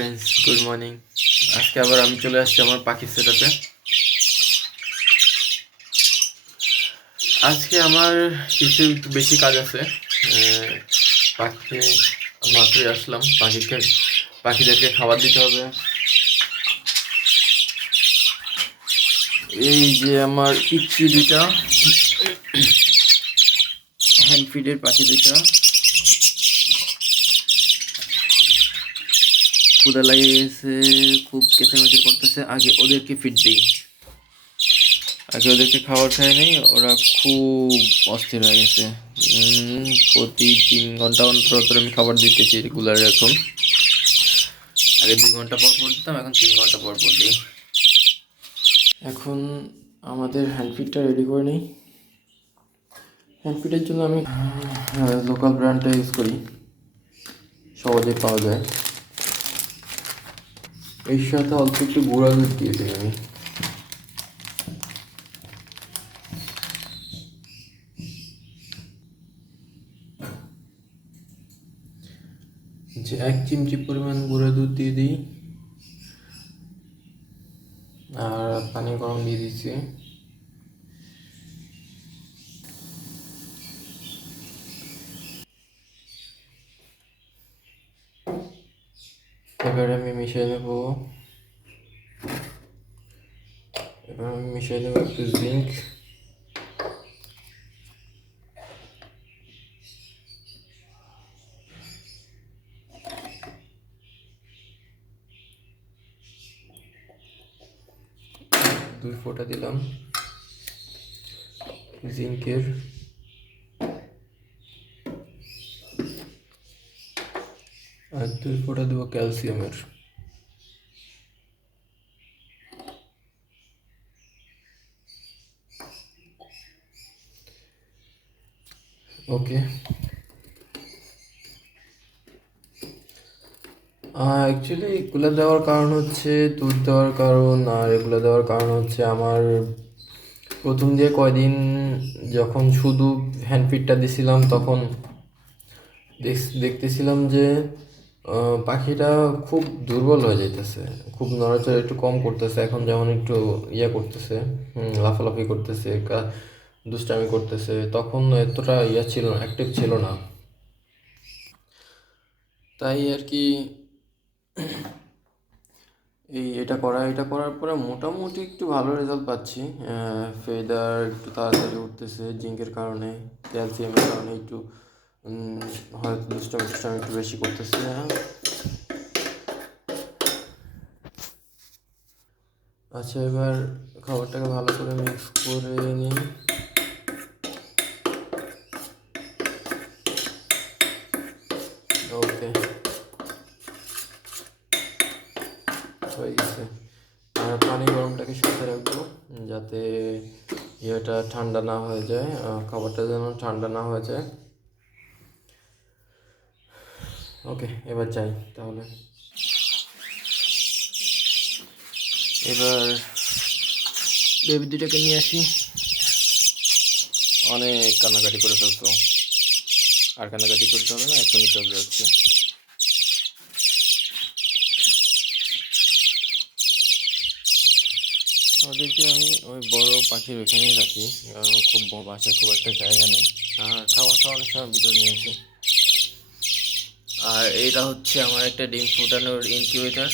Friends, good morning. আজকে আবার আমি চলে আসছি আমার পাখির সেটআপে। আজকে আমার কিছু একটু বেশি কাজ আছে। পাখি মাত্রই আসলাম, পাখিদেরকে খাবার দিতে হবে। এই যে আমার পিচ্চি দুইটা হ্যান্ড ফিডের পাখি দুইটা, ক্ষুধা লাগে গেছে, খুব কেঁচামেচি করতেছে। আগে ওদেরকে ফিড দিই, আগে ওদেরকে খাবার খায় নেই, ওরা খুব অস্থির হয়ে গেছে। প্রতি 3 ঘন্টা অন্তর অন্তর আমি খাবার দিতেছি রেগুলার। এখন আগে 2 ঘন্টা পর পর দিতাম, এখন 3 ঘন্টা পর পর দিই। এখন আমাদের হ্যান্ডফিডটা রেডি করে নিই। হ্যান্ডফিডের জন্য আমি লোকাল ব্র্যান্ডটা ইউজ করি, সহজে পাওয়া যায়। এর সাথে অল্প একটু গুঁড়া দুধ দিয়ে দিই আমি। যে 1 চিমটি পরিমাণ গুঁড়া দুধ দিয়ে দিই, আর পানি গরম দিয়ে দিচ্ছি। এবার আমি মিশিয়ে নেব একটু জিঙ্ক। দুই ফোঁটা দিলাম জিঙ্কের, আর 2 ফোঁটা দেবো ক্যালসিয়ামের। ওকে, অ্যাকচুয়ালি এগুলো দেওয়ার কারণ হচ্ছে দুধ দেওয়ার কারণ, আর এগুলো দেওয়ার কারণ হচ্ছে আমার প্রথম যে কয়দিন যখন শুধু হ্যান্ডফিডটা দিছিলাম, তখন দেখতেছিলাম যে পাখিটা খুব দুর্বল হয়ে যাইতেছে, খুব নড়াচড়া একটু কম করতেছে। এখন যেমন একটু করতেছে, লাফালাফি করতেছে, দুষ্টামি করতেছে, তখন এতটা ছিল না, অ্যাক্টিভ ছিল না। তাই আর কি এটা করার পরে মোটামুটি একটু ভালো রেজাল্ট পাচ্ছি। ফেদার একটু তাড়াতাড়ি উঠতেছে জিঙ্কের কারণে, ক্যালসিয়ামের কারণে একটু হয়তো দুষ্টামি একটু বেশি করতেছে। আচ্ছা, এবার খাবারটাকে ভালো করে মিক্স করে নিই। ওকে, হয়ে গেছে। আর পানি গরমটাকে সাথে রাখবো, যাতে ঠান্ডা না হয়ে যায়, খাবারটা যেন ঠান্ডা না হয়ে যায়। ওকে, এবার যাই তাহলে। এবার বেবি দুটাকে নিয়ে আসি। অনেক কান্নাকাটি করে ফেলতো, আর কান্নাকাটি করতে হবে না, এখনই চলে যাচ্ছে। ওদেরকে আমি ওই বড় পাখির ওইখানেই রাখি, কারণ বাসায় খুব একটা জায়গা নেই। আর খাওয়ার অনেক সময় ভিতরে নিয়ে আসি। আর এটা হচ্ছে আমার একটা ডিম ফুটানোর ইনকিউবেটার।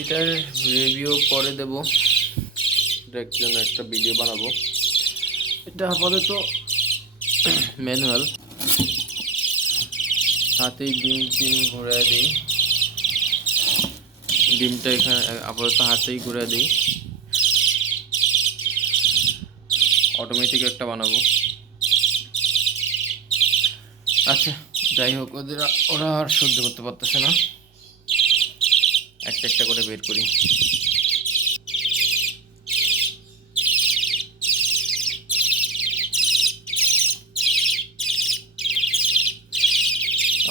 এটার রিভিউ পরে দেব, এটার জন্য একটা ভিডিও বানাবো। এটা আপাতত ম্যানুয়াল, হাতেই ডিম ঘুরে দিই। ডিমটা এখানে আপাতত হাতেই ঘুরে দিই, অটোমেটিক একটা বানাবো। আচ্ছা, যাই হোক, ওরা আর সহ্য করতে পারতেছে না, একটা একটা করে বের করি।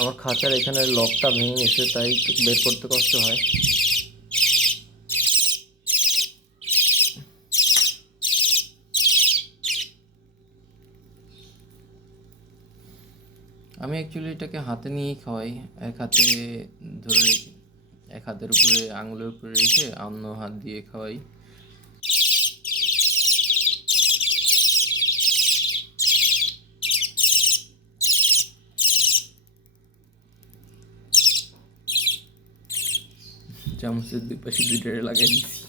আমার খাঁচার এখানে লকটা ভেঙে গেছে, তাই একটু বের করতে কষ্ট হয়। আমি অ্যাকচুয়ালি এটাকে হাতে নিয়েই খাওয়াই, এক হাতে ধরে রেখে, এক হাতের উপরে আঙুলের উপরে রেখে অন্য হাত দিয়ে খাওয়াই। চামচের দুই পাশে দুইটারে লাগাই দিচ্ছি।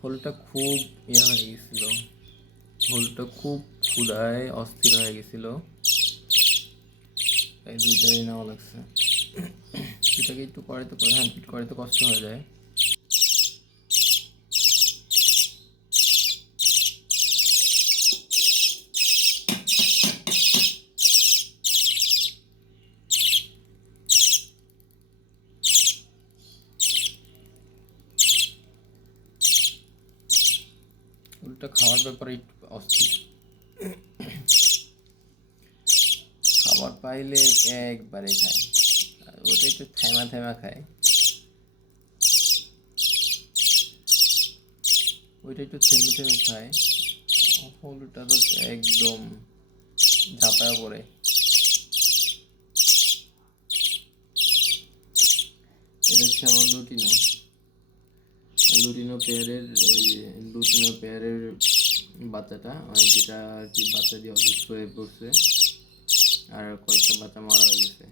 হলুদটা খুব হয়ে গেছিল, হলুদটা খুব ক্ষুধায় অস্থির হয়ে গেছিল, তাই দুইটাই নেওয়া লাগছে। দুইটাকে একটু হ্যান্ড ফিট করে তো কষ্ট হয়ে যায়। হলুদটা খাওয়ার ব্যাপারে একটু অস্থির, খাবার পাইলে একবারে খায়, আর ওটাই তো থেমা থেমা খায়, ওইটা একটু থেমে থেমে খায়। হলুদটা তো একদম ঝাঁপায়া পড়ে। এটা হচ্ছে আমার লুটিনো, লুটিনো পেয়ারের ওই লুটিনো পেয়ারের বাচ্চাটা, যেটা আর কি বাচ্চা দিয়ে অসুস্থ হয়ে পড়ছে, আর কয়েকটা বাচ্চা মারা গেছে।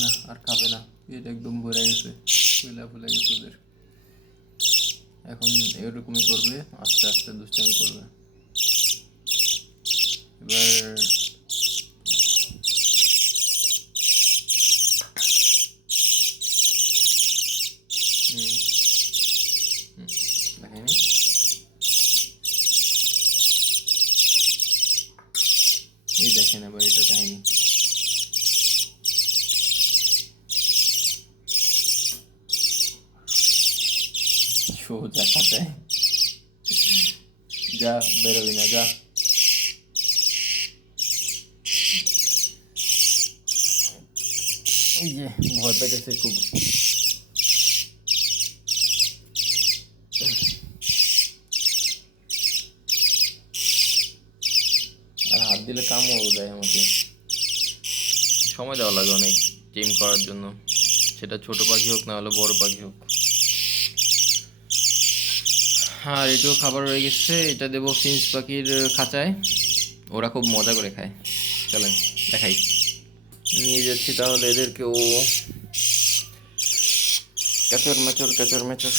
না আর খাবে না, পেট একদম ভরে গেছে, ফুলে ফুলে গেছে ওদের। এখন এরকমই করবে, আস্তে আস্তে দুষ্টামি করবে। এবার দেখাইনি, এই দেখেন এবার এটা কাহিনী। সোজা খাতায়, যা বেরোবি না যা। এই যে ভয় পেতেছে খুব। আর হাত দিলে কামড় দেয় আমাকে, সময় দেওয়া লাগে অনেক টিম করার জন্য, সেটা ছোট পাখি হোক না হলে বড় পাখি হোক। আর এটাও খাবার রয়ে গেছে, এটা দেবো ফিঞ্চ পাখির খাঁচায়, ওরা খুব মজা করে খায়। চলেন দেখাই, নিয়ে যাচ্ছি তাহলে এদেরকেও। ক্যাচর ম্যাচর ক্যাচর ম্যাচর।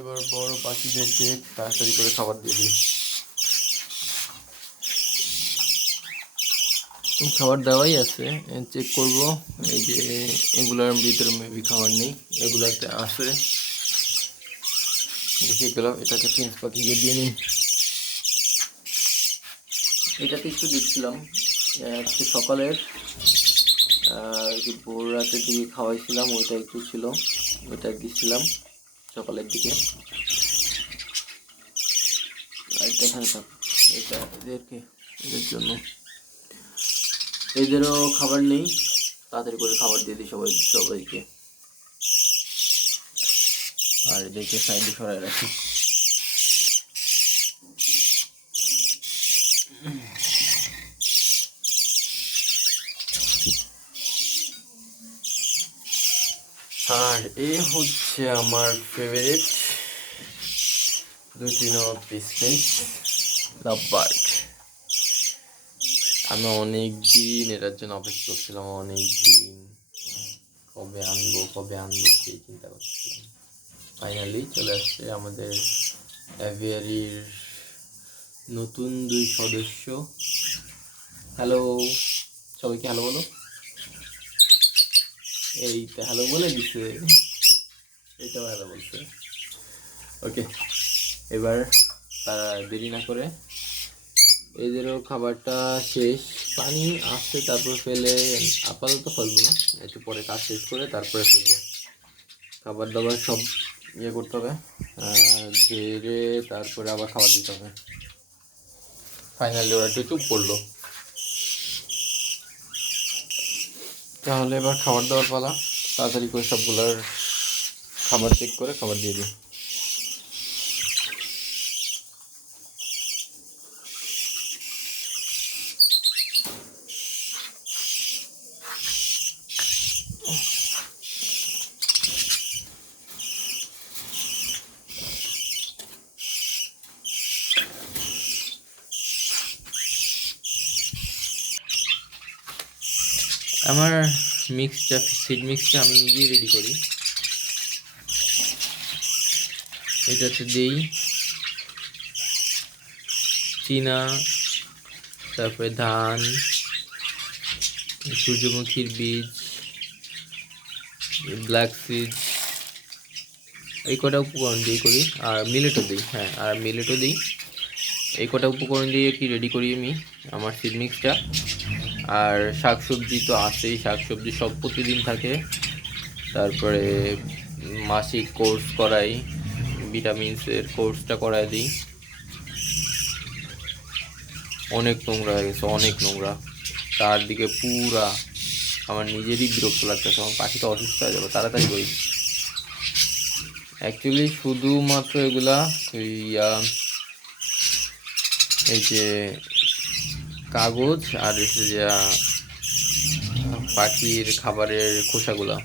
এবার বড় পাখিদেরকে তাড়াতাড়ি করে খাবার দিয়ে দিই। খাবার দেওয়াই আছে, চেক করব। এই যে এগুলার ভিতরে মেবি খাবার নেই, এগুলাতে আছে, দেখে গেলাম। এটাকে ফিঞ্চ পাখিকে দিয়ে নিই। এটাতে একটু দিচ্ছিলাম আজকে সকালের যে ভোর রাতের দিকে খাওয়াইছিলাম, ওইটা একটু ছিল, ওইটা দিচ্ছিলাম সকালের দিকে। আর এটা এখানে থাক, এটা এদেরকে, এদের জন্য, এদেরও খাবার নেই, তাড়াতাড়ি করে খাবার দিয়ে দিই সবাইকে। আর এদেরকে সাইডে সরাই রাখি। আর এ হচ্ছে আমার favourite lutino peace love bird. আমি অনেক দিন এটার জন্য অপেক্ষা করছিলাম, অনেক দিন, কবে আনবো সেই চিন্তা করছিলাম। ফাইনালি চলে আসছে আমাদের অ্যাভিয়ারির নতুন 2 সদস্য। হ্যালো, সবাইকে হ্যালো বলো। এই তো হ্যালো বলে দিছে, এটাও হ্যালো বলছে। ওকে, এবার তারা দেরি না করে এদেরও খাবারটা শেষ, পানি আসছে তারপর ফেলে আপাতত ফেলবো না, একটু পরে কাজ শেষ করে তারপরে ফেলবো। খাবার দাবার সব ইয়ে করতে হবে, ঝেড়ে তারপরে আবার খাবার দিতে হবে। ফাইনালি ওরা একটু চুপ করলো। তাহলে এবার খাবার দাবার পালা, তাড়াতাড়ি করে সবগুলোর খাবার চেক করে খাবার দিয়ে দিই। আমার সিড মিক্সটা আমি নিজেই রেডি করি। এটাতে দিই চীনা, তারপরে ধান, সূর্যমুখীর বীজ, ব্ল্যাক সিড, এই কটা উপকরণ দিয়ে করি। আর মিলেটও দিই, হ্যাঁ আর মিলেটও দিই। এই কটা উপকরণ দিয়ে কি রেডি করি আমি আমার সিড মিক্সটা। আর শাকসবজি তো আছেই, শাকসবজি সব প্রতিদিন থাকে। তারপরে মাসিক কোর্স করাই, ভিটামিনসের কোর্সটা করাই দিই। অনেক নোংরা হয়ে গেছে, অনেক নোংরা, চারদিকে পুরা। আমার নিজেরই বিরক্ত লাগতেছে, আমার পাখিটা অসুস্থ হয়ে যাবে, তাড়াতাড়ি করি। অ্যাকচুয়ালি শুধুমাত্র এগুলা এই যে কাগজ আর এসে যে পাখির খাবারের খোসাগুলা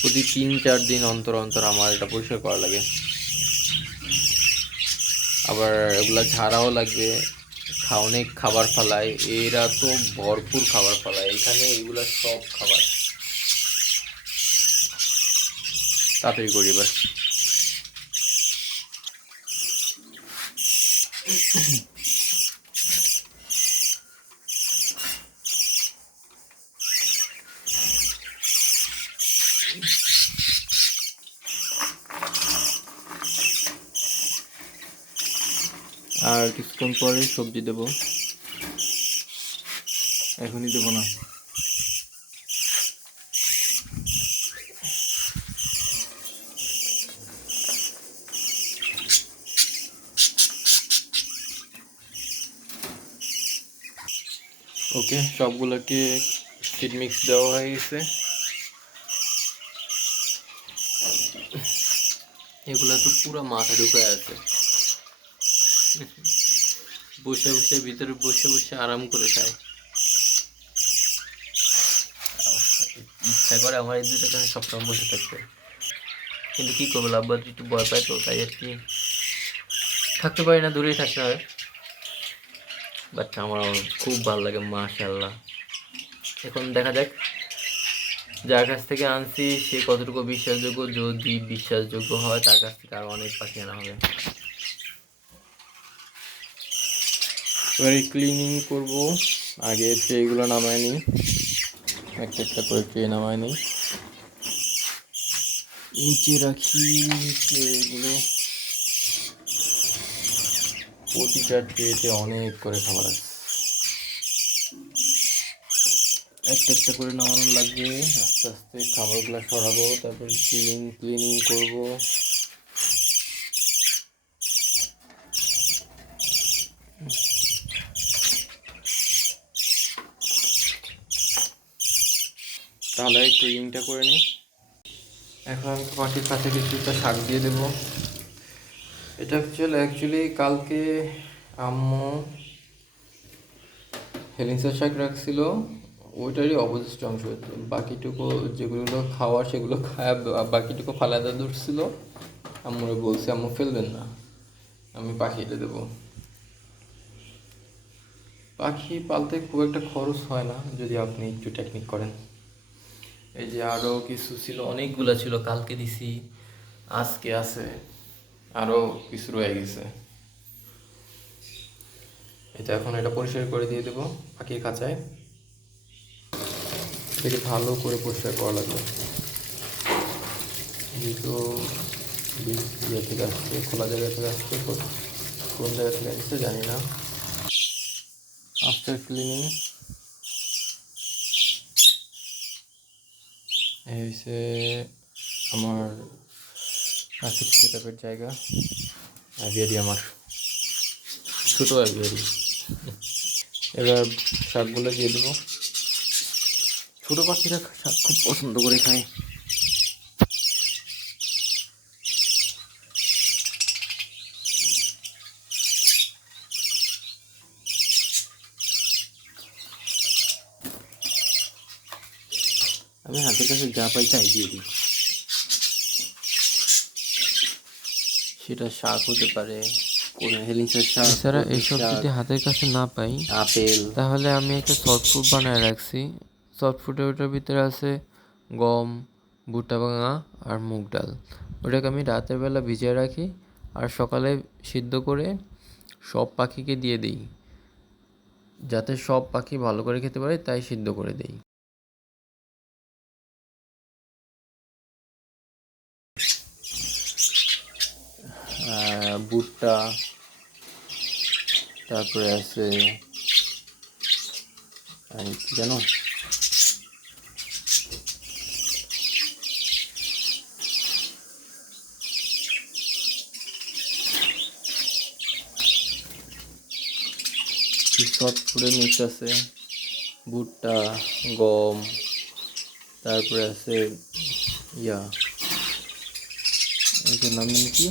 প্রতি 3-4 দিন অন্তর অন্তর আমার এটা পরিষ্কার করা লাগে। আবার এগুলা ঝাড়াও লাগবে, অনেক খাবার ফালায়, এরা তো ভরপুর খাবার ফালায় এখানে, এগুলা সব খাবার। তাড়াতাড়ি করি এবার। আর কিছুক্ষণ পরে সবজি দেব, এখনই দেবো না। ওকে, সবগুলোকে ফিড মিক্স দেওয়া হয়ে গেছে। এগুলা তো পুরো মাথা ঢুকে আছে, বসে বসে ভিতরে বসে বসে আরাম করে খায়। ইচ্ছা করে আমার এই দুটো কাছে সবসময় বসে থাকতে, কিন্তু কি করবো, আব্বা একটু ভয় পায় তো, তাই আর কি থাকতে পারি না, দূরেই থাকতে হয়। বাট আমার খুব ভালো লাগে, মাশাআল্লাহ। এখন দেখা যাক যার কাছ থেকে আনছি সে কতটুকু বিশ্বাসযোগ্য, যদি বিশ্বাসযোগ্য হয় তার কাছ থেকে আরো অনেক পাখি আনা হবে। এবারে ক্লিনিং করব, আগে ট্রেগুলো নামায় নিই, একটা একটা করে ট্রে নামায় নিই, নিচে রাখি ট্রেগুলো। প্রতিটা ট্রেতে অনেক করে খাবার আছে, একটা একটা করে নামানো লাগবে। আস্তে আস্তে খাবারগুলো সরাবো, তারপর ক্লিনিং করবো। তাহলে ক্লিনিংটা করে নিই। এখন আমি পাখির কাছে কিছুটা শাক দিয়ে দেবো। এটা অ্যাকচুয়ালি কালকে আম্মু হেলিংসার শাক রাখছিল, ওইটারই অবশিষ্ট অংশ, বাকিটুকু যেগুলো খাওয়া সেগুলো খায়, বাকিটুকু ফালাদা ধরছিল। আম্মুরে বলছে আম্মু ফেলবেন না, আমি পাখি এনে দেবো। পাখি পালতে খুব একটা খরচ হয় না যদি আপনি একটু টেকনিক করেন। এই যে আরও কিছু ছিল, অনেকগুলা ছিল, কালকে দিছি, আজকে আছে, আরও কিছু রয়ে গেছে। এটা এখন এটা পরিষ্কার করে দিয়ে দেবো পাখির খাঁচায়। এটাকে ভালো করে পরিষ্কার করা লাগবে, যেহেতু ইয়ে থেকে আসছে, খোলা জায়গা থেকে আসছে, কোন জায়গা থেকে আসছে জানি না। আফটার ক্লিনিং এই হচ্ছে আমার পাখির সেট আপের জায়গা। অ্যাভিয়ারি আমার ছোটো অ্যাভিয়ারি। এবার শাকগুলো দিয়ে দেবো। ছোটো পাখিরা শাক খুব পছন্দ করে খায়। আমি হাতের কাছে যা পাই তাই দিয়ে দিই। সেটা শাক হতে পারে, কোনো হেলিংসের শাক, এছাড়া এইসব যদি হাতের কাছে না পাই, আপেল, তাহলে আমি একটা সফট ফুড বানায় রাখছি। সফট ফুডের ওটার ভিতরে আছে গম, ভুট্টা ভাঙা আর মুগ ডাল। ওটাকে আমি রাতের বেলা ভিজিয়ে রাখি আর সকালে সিদ্ধ করে সব পাখিকে দিয়ে দিই, যাতে সব পাখি ভালো করে খেতে পারে, তাই সিদ্ধ করে দিই। ভুট্টা, তারপরে আছে জানো সফট ফুডের মিক্স আছে, ভুট্টা, গম, তারপরে আছে এটার নাম জানি কি,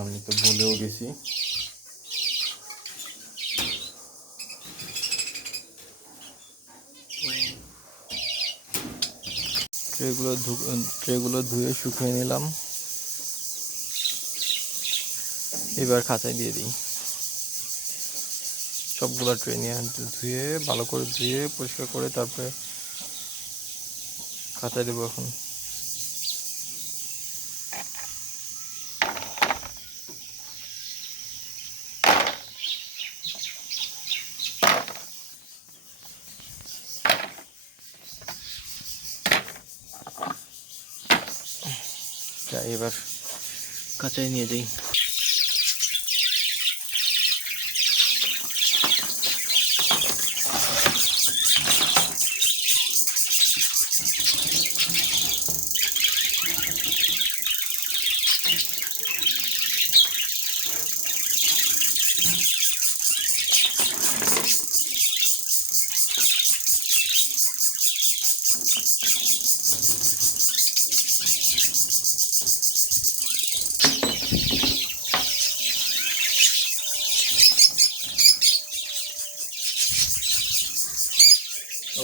আমি তো ভুলেও গেছি। ট্রেগুলো ধুয়ে শুকিয়ে নিলাম। এবার খাঁচায় দিয়ে দিই। সবগুলো ট্রে নিয়ে ধুয়ে ভালো করে ধুয়ে পরিষ্কার করে তারপরে খাঁচায় দেবো এখন। এবার কাঁচায় নিয়ে যাই।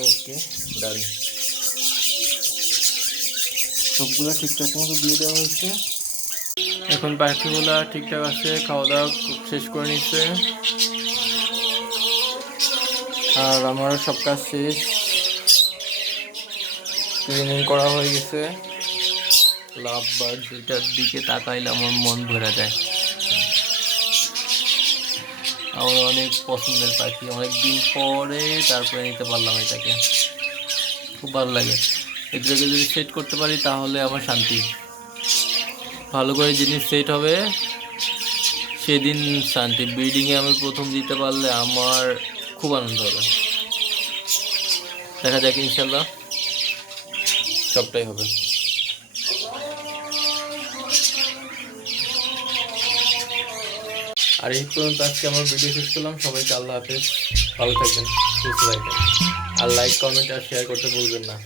ওকে, ডান। সবগুলা ঠিকঠাক মতো দিয়ে দেওয়া হয়েছে। এখন পাখিগুলা ঠিকঠাক আছে, খাওয়া দাওয়া শেষ করে নিচ্ছে আর আমারও সব কাজ শেষ, ক্লিনিং করা হয়ে গেছে। লাভ বার্ড দুইটার দিকে তাকাইলে আমার মন ভরে যায়। আমার অনেক পছন্দের পাখি, অনেকদিন পরে তারপরে নিতে পারলাম এটাকে, খুব ভালো লাগে। এটাকে যদি সেট করতে পারি তাহলে আমার শান্তি। ভালো করে জিনিস সেট হবে সেদিন শান্তি। ব্রিডিংয়ে আমি প্রথম দিতে পারলে আমার খুব আনন্দ হবে। দেখা যাক, ইনশাল্লাহ সবটাই হবে। আর এই পর্যন্ত আজকে আমার ভিডিও শেষ করলাম। সবাইকে আল্লাহ হাফেজ, ভালো থাকবেন, সুস্থ থাকবেন, আর লাইক, কমেন্ট আর শেয়ার করতে ভুলবেন না।